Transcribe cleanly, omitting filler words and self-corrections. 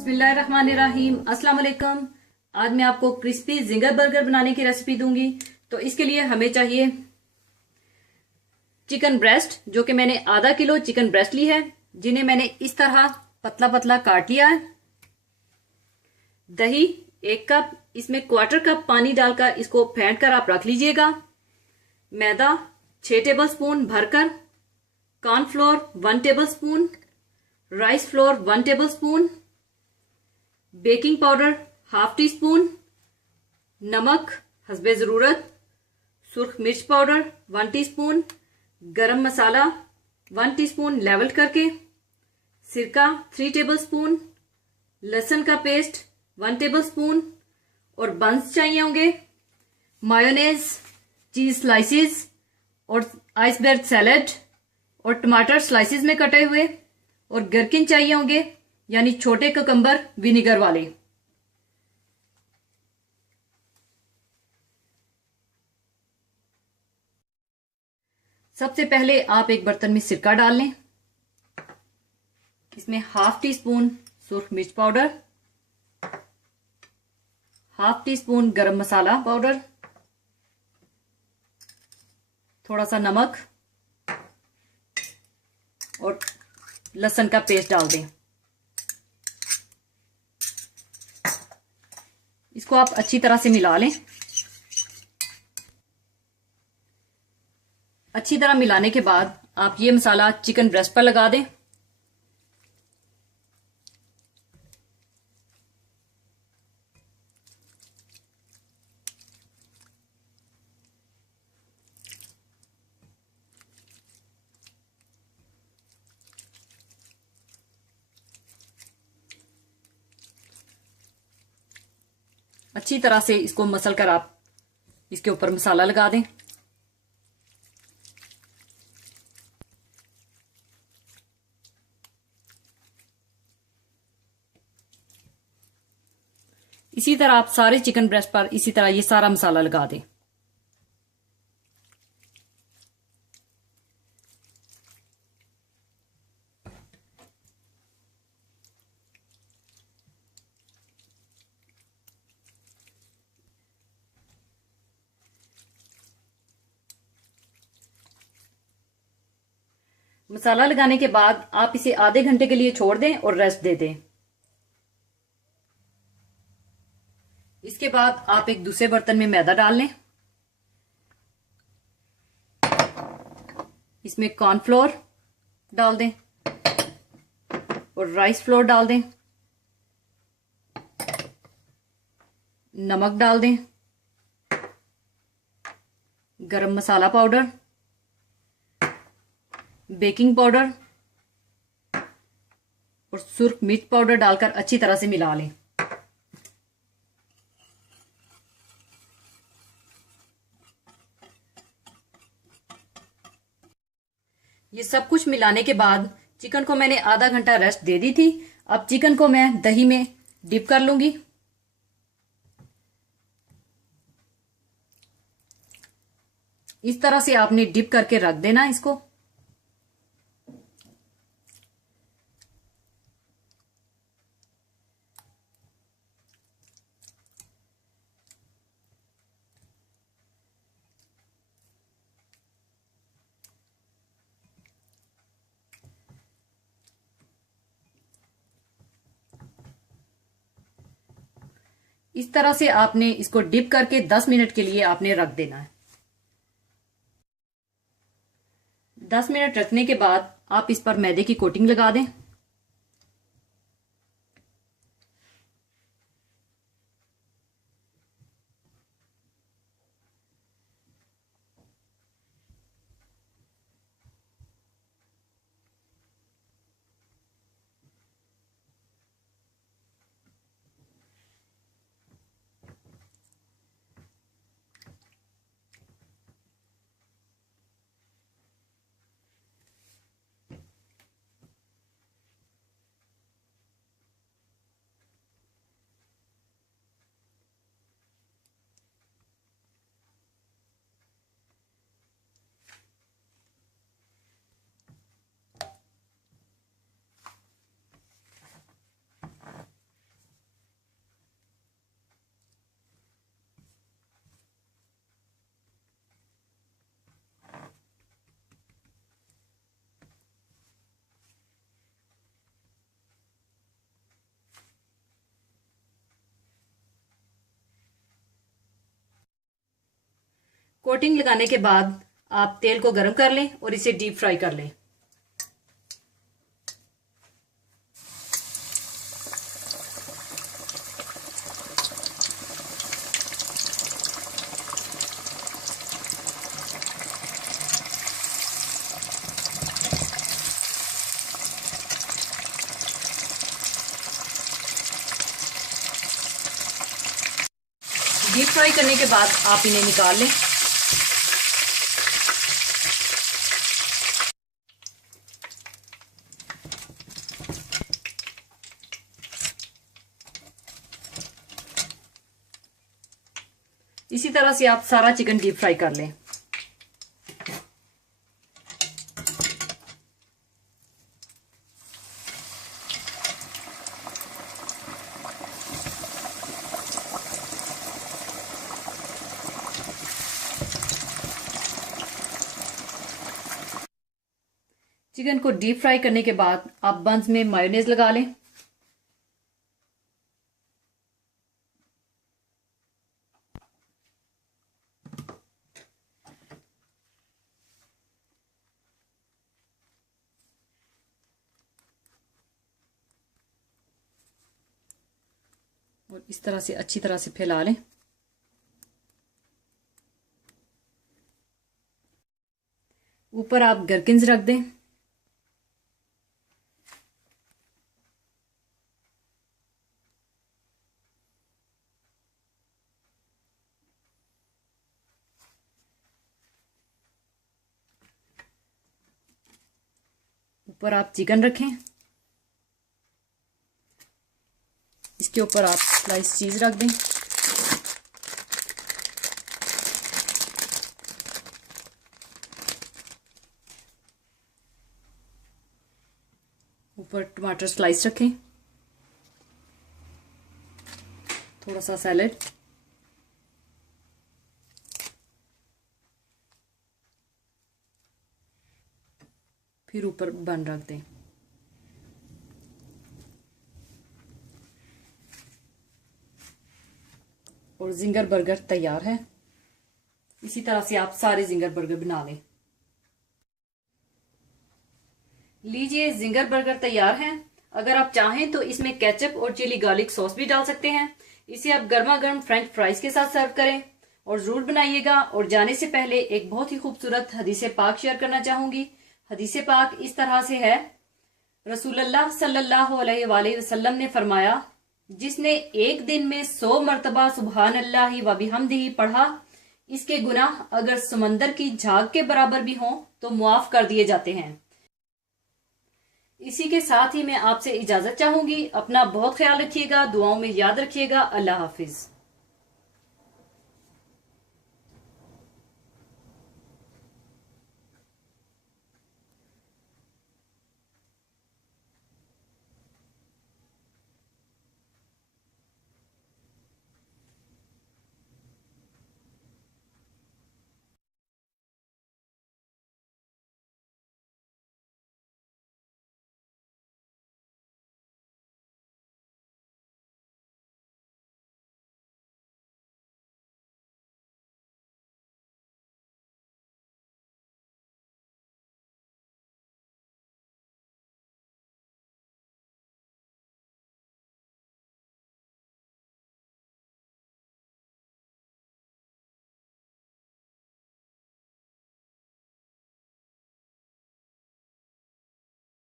बिस्मिल्लाहिर्रहमानिर्रहीम। अस्सलाम वालेकुम। आज मैं आपको क्रिस्पी जिंगर बर्गर बनाने की रेसिपी दूंगी। तो इसके लिए हमें चाहिए चिकन ब्रेस्ट, जो कि मैंने आधा किलो चिकन ब्रेस्ट ली है, जिन्हें मैंने इस तरह पतला पतला काट लिया है। दही 1 कप, इसमें 1/4 कप पानी डालकर इसको फेंट कर आप रख लीजिएगा। मैदा 6 टेबलस्पून भरकर, cornflour 1 tablespoon, rice flour 1 tablespoon, baking powder 1/2 teaspoon, नमक हस्बे ज़रूरत, सुर्ख मिर्च पाउडर 1 टीस्पून, गरम मसाला 1 टीस्पून लेवल करके, सिरका 3 टेबलस्पून, लहसुन का पेस्ट 1 टेबलस्पून और बंस चाहिए होंगे, मायोनेज, चीज स्लाइसिस और आइसबर्ग सैलेड और टमाटर स्लाइसिस में कटे हुए, और गरकिन चाहिए होंगे यानी छोटे कुकम्बर विनेगर वाले। सबसे पहले आप एक बर्तन में सिरका डाल लें। इसमें 1/2 टीस्पून सुर्ख मिर्च पाउडर, 1/2 टीस्पून गरम मसाला पाउडर, थोड़ा सा नमक और लहसुन का पेस्ट डाल दें। इसको आप अच्छी तरह से मिला लें। अच्छी तरह मिलाने के बाद आप ये मसाला चिकन ब्रेस्ट पर लगा दें। अच्छी तरह से इसको मसल कर आप इसके ऊपर मसाला लगा दें। इसी तरह आप सारे चिकन ब्रेस्ट पर इसी तरह ये सारा मसाला लगा दें। मसाला लगाने के बाद आप इसे आधे घंटे के लिए छोड़ दें और रेस्ट दे दें। इसके बाद आप एक दूसरे बर्तन में मैदा डाल लें। इसमें कॉर्नफ्लोर डाल दें और राइस फ्लोर डाल दें, नमक डाल दें, गरम मसाला पाउडर, बेकिंग पाउडर और सुर्ख मिर्च पाउडर डालकर अच्छी तरह से मिला लें। ये सब कुछ मिलाने के बाद चिकन को मैंने आधा घंटा रेस्ट दे दी थी। अब चिकन को मैं दही में डिप कर लूंगी। इस तरह से आपने डिप करके रख देना इसको। इस तरह से आपने इसको डिप करके 10 मिनट के लिए आपने रख देना है। 10 मिनट रखने के बाद आप इस पर मैदे की कोटिंग लगा दें। कोटिंग लगाने के बाद आप तेल को गर्म कर लें और इसे डीप फ्राई कर लें। डीप फ्राई करने के बाद आप इन्हें निकाल लें। इसी तरह से आप सारा चिकन डीप फ्राई कर लें। चिकन को डीप फ्राई करने के बाद आप बंस में मायोनेज लगा लें। और इस तरह से अच्छी तरह से फैला लें। ऊपर आप गरकिन्स रख दें। ऊपर आप चिकन रखें। इसके ऊपर आप स्लाइस चीज रख दें। ऊपर टमाटर स्लाइस रखें। थोड़ा सा सैलेड। फिर ऊपर बन रख दें। और जिंगर बर्गर तैयार है। इसी तरह से आप सारे जिंगर बर्गर बना लें। लीजिए, जिंगर बर्गर तैयार हैं। अगर आप चाहें तो इसमें केचप और चिली गार्लिक सॉस भी डाल सकते हैं। इसे आप गर्मा गर्म फ्रेंच फ्राइज के साथ सर्व करें और जरूर बनाइएगा। और जाने से पहले एक बहुत ही खूबसूरत हदीस पाक शेयर करना चाहूंगी। हदीस पाक इस तरह से है, रसूलुल्लाह सल्लल्लाहु अलैहि वसल्लम ने फरमाया, जिसने एक दिन में 100 मरतबा सुबहान अल्लाह व बिहम्दिही पढ़ा, इसके गुनाह अगर समंदर की झाग के बराबर भी हों तो मुआफ कर दिए जाते हैं। इसी के साथ ही मैं आपसे इजाजत चाहूंगी। अपना बहुत ख्याल रखिएगा, दुआओं में याद रखिएगा। अल्लाह हाफिज।